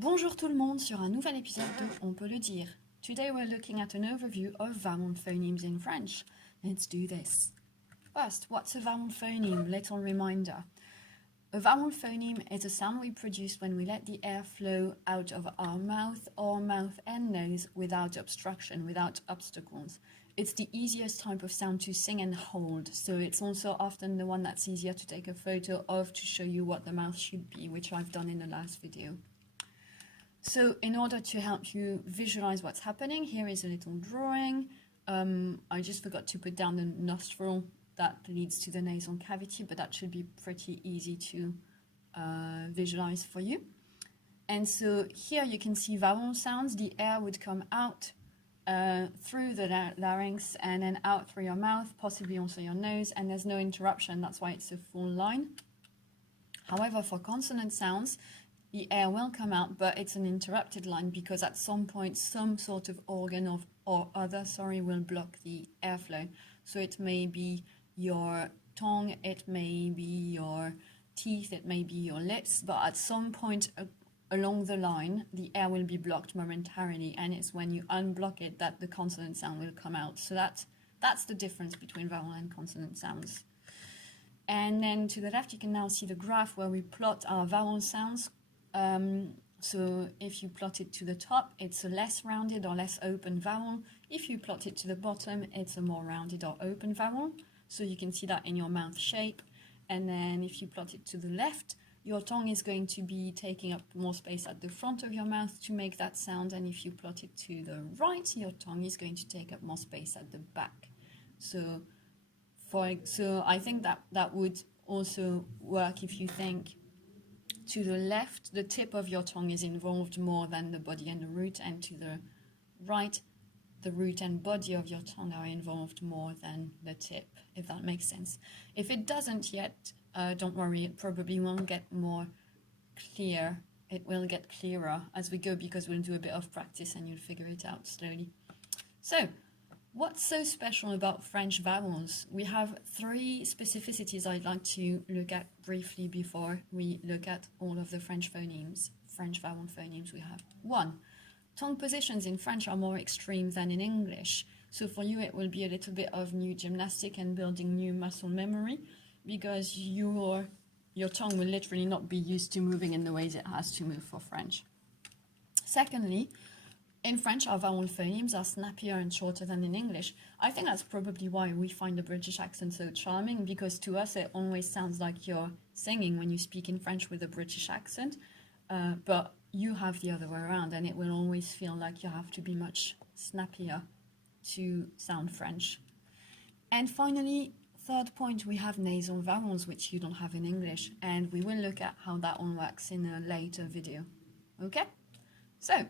Bonjour tout le monde sur un nouvel épisode de On peut le dire. Today we're looking at an overview of vowel phonemes in French. Let's do this. First, what's a vowel phoneme? Little reminder. A vowel phoneme is a sound we produce when we let the air flow out of our mouth and nose without obstruction, without obstacles. It's the easiest type of sound to sing and hold, so it's also often the one that's easier to take a photo of to show you what the mouth should be, which I've done in the last video. So in order to help you visualize what's happening, here is a little drawing. I just forgot to put down the nostril that leads to the nasal cavity, but that should be pretty easy to visualize for you. And so here you can see vowel sounds. The air would come out through the larynx and then out through your mouth, possibly also your nose, and there's no interruption. That's why it's a full line. However, for consonant sounds, the air will come out, but it's an interrupted line because at some point some sort of organ or other will block the airflow. So it may be your tongue, it may be your teeth, it may be your lips, but at some point along the line the air will be blocked momentarily, and it's when you unblock it that the consonant sound will come out. So that's the difference between vowel and consonant sounds. And then to the left you can now see the graph where we plot our vowel sounds. So if you plot it to the top, it's a less rounded or less open vowel. If you plot it to the bottom, it's a more rounded or open vowel. So you can see that in your mouth shape. And then if you plot it to the left, your tongue is going to be taking up more space at the front of your mouth to make that sound. And if you plot it to the right, your tongue is going to take up more space at the back. So I think that would also work if you think to the left, the tip of your tongue is involved more than the body and the root, and to the right, the root and body of your tongue are involved more than the tip, if that makes sense. If it doesn't yet, don't worry, it probably won't get more clear. It will get clearer as we go because we'll do a bit of practice and you'll figure it out slowly. So, what's so special about French vowels? We have 3 specificities I'd like to look at briefly before we look at all of the French vowel phonemes we have. 1, tongue positions in French are more extreme than in English. So for you it will be a little bit of new gymnastic and building new muscle memory because your tongue will literally not be used to moving in the ways it has to move for French. Secondly, in French, our vowel phonemes are snappier and shorter than in English. I think that's probably why we find the British accent so charming, because to us it always sounds like you're singing when you speak in French with a British accent, but you have the other way around, and it will always feel like you have to be much snappier to sound French. And finally, third point, we have nasal vowels, which you don't have in English, and we will look at how that all works in a later video. Okay? So,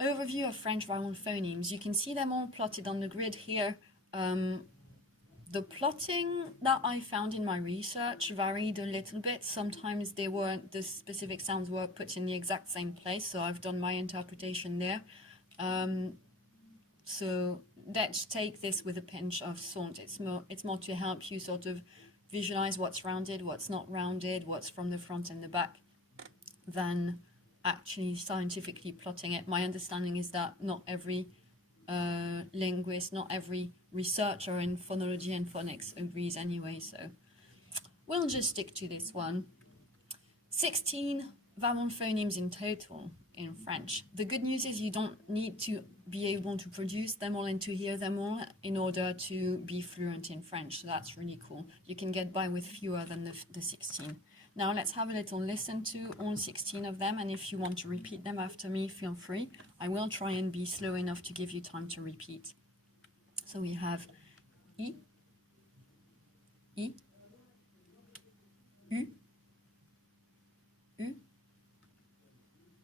overview of French vowel phonemes. You can see them all plotted on the grid here. The plotting that I found in my research varied a little bit. Sometimes the specific sounds were put in the exact same place, so I've done my interpretation there. So let's take this with a pinch of salt. It's more to help you sort of visualize what's rounded, what's not rounded, what's from the front and the back, than actually scientifically plotting it. My understanding is that not every linguist, not every researcher in phonology and phonics agrees anyway, so we'll just stick to this one. 16 vowel phonemes in total in French. The good news is you don't need to be able to produce them all and to hear them all in order to be fluent in French, so that's really cool. You can get by with fewer than the 16. Now let's have a little listen to all 16 of them, and if you want to repeat them after me, feel free. I will try and be slow enough to give you time to repeat. So we have I, U, U,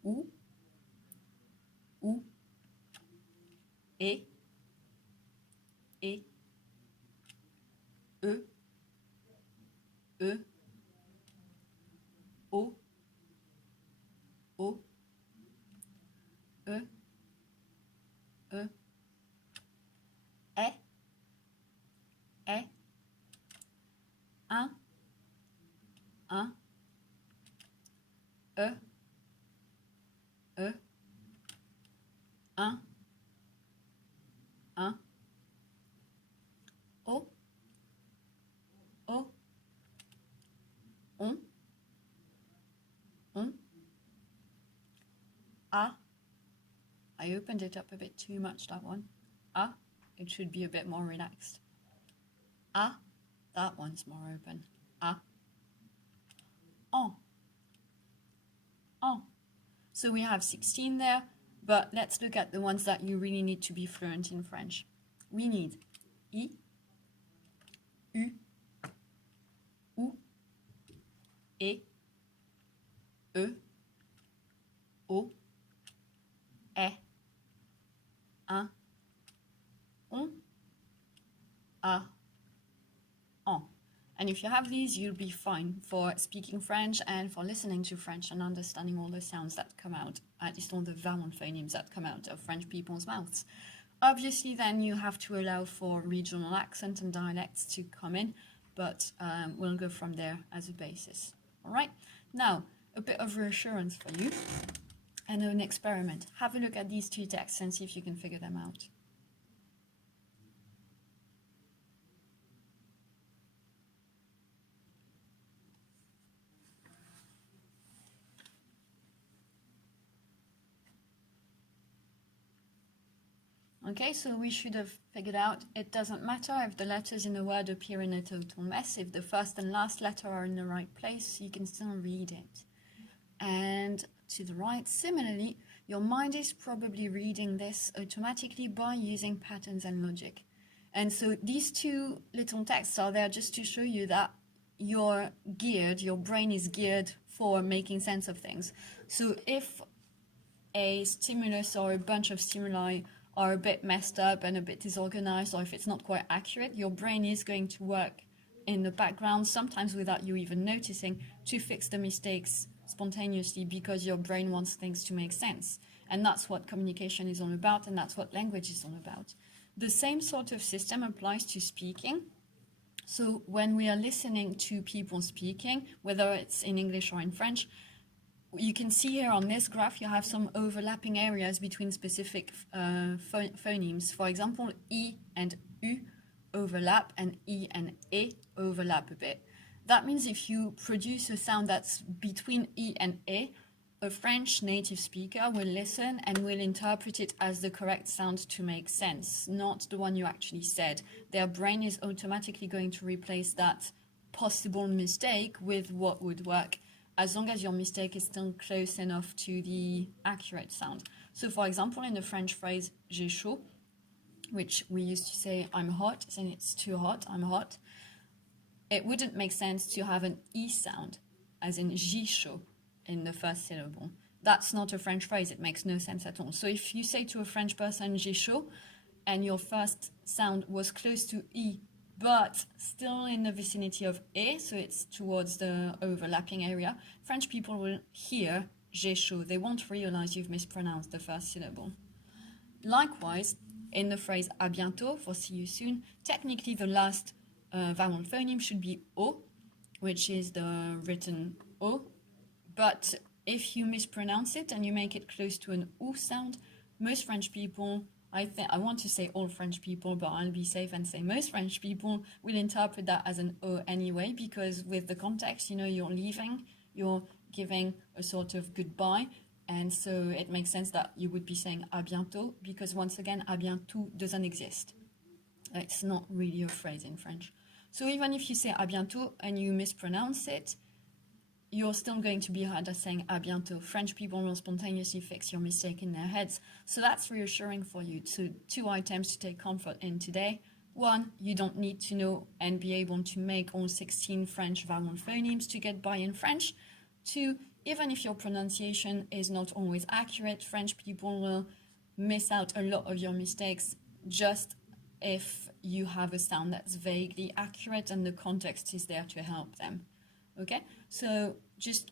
ou, et, e, o, un, un, un, o, o, on, a. I opened it up a bit too much, that one. A, it should be a bit more relaxed. A, that one's more open. A, en, en. So we have 16 there, but let's look at the ones that you really need to be fluent in French. We need I, U, ou, et, e, o, est, un, on, a, en. And if you have these, you'll be fine for speaking French and for listening to French and understanding all the sounds that come out, at least all the vowel phonemes that come out of French people's mouths. Obviously, then you have to allow for regional accent and dialects to come in, but we'll go from there as a basis. All right, now a bit of reassurance for you and an experiment. Have a look at these two texts and see if you can figure them out. Okay, so we should have figured out it doesn't matter if the letters in a word appear in a total mess. If the first and last letter are in the right place, you can still read it. And to the right, similarly, your mind is probably reading this automatically by using patterns and logic. And so these two little texts are there just to show you that your brain is geared for making sense of things. So if a stimulus or a bunch of stimuli are a bit messed up and a bit disorganized, or if it's not quite accurate, your brain is going to work in the background, sometimes without you even noticing, to fix the mistakes spontaneously because your brain wants things to make sense. And that's what communication is all about, and that's what language is all about. The same sort of system applies to speaking. So when we are listening to people speaking, whether it's in English or in French, you can see here on this graph, you have some overlapping areas between specific phonemes. For example, I and U overlap, and I and E overlap a bit. That means if you produce a sound that's between I and E, a French native speaker will listen and will interpret it as the correct sound to make sense, not the one you actually said. Their brain is automatically going to replace that possible mistake with what would work, as long as your mistake is still close enough to the accurate sound. So for example, in the French phrase j'ai chaud, which we used to say I'm hot, saying it's too hot, I'm hot, it wouldn't make sense to have an E sound, as in j'ai chaud, in the first syllable. That's not a French phrase, it makes no sense at all. So if you say to a French person j'ai chaud, and your first sound was close to E, but still in the vicinity of E, so it's towards the overlapping area, French people will hear j'ai chaud. They won't realize you've mispronounced the first syllable. Likewise, in the phrase à bientôt, for see you soon, technically the last vowel phoneme should be O, which is the written O, but if you mispronounce it and you make it close to an OO sound, most French people, I want to say all French people, but I'll be safe and say most French people will interpret that as an O anyway, because with the context, you're leaving, you're giving a sort of goodbye, and so it makes sense that you would be saying à bientôt, because once again, à bientôt doesn't exist. It's not really a phrase in French. So even if you say à bientôt and you mispronounce it, you're still going to be heard as saying à bientôt. French people will spontaneously fix your mistake in their heads. So that's reassuring for you. So 2 items to take comfort in today. 1, you don't need to know and be able to make all 16 French vowel phonemes to get by in French. 2, even if your pronunciation is not always accurate, French people will miss out a lot of your mistakes just if you have a sound that's vaguely accurate and the context is there to help them. Okay, so just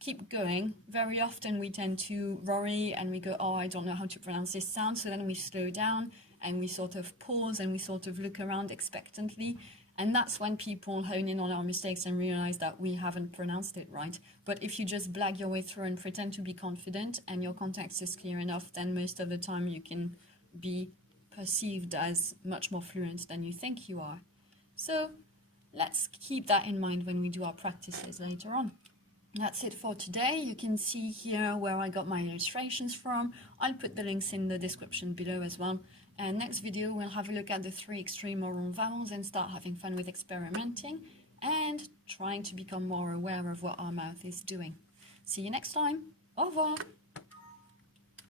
keep going. Very often we tend to worry and we go, oh, I don't know how to pronounce this sound. So then we slow down and we sort of pause and we sort of look around expectantly. And that's when people hone in on our mistakes and realize that we haven't pronounced it right. But if you just blag your way through and pretend to be confident and your context is clear enough, then most of the time you can be perceived as much more fluent than you think you are. So let's keep that in mind when we do our practices later on. That's it for today. You can see here where I got my illustrations from. I'll put the links in the description below as well. And next video, we'll have a look at the 3 extreme oral vowels and start having fun with experimenting and trying to become more aware of what our mouth is doing. See you next time. Au revoir.